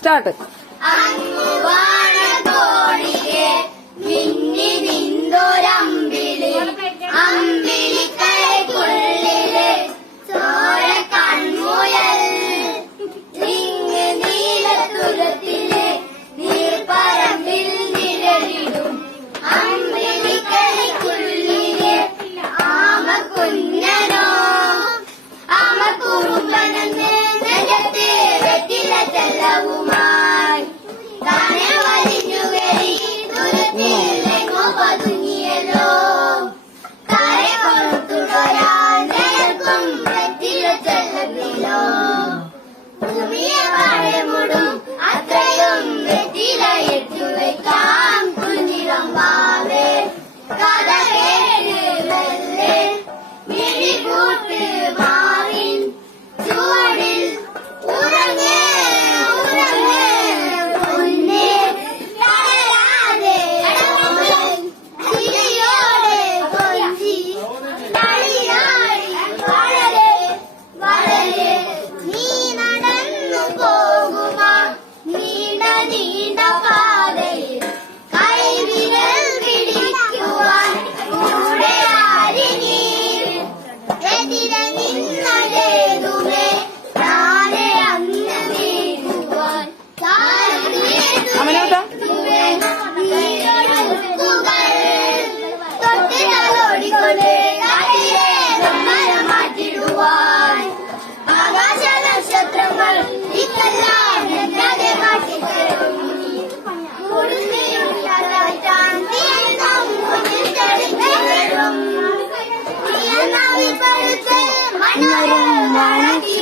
start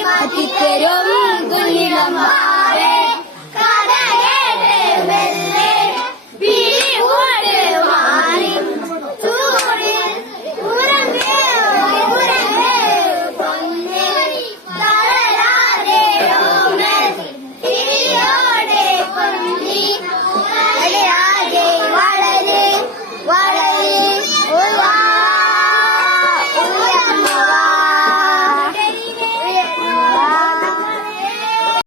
മാറ്റിത്തരും കുഞ്ഞിലമ്മ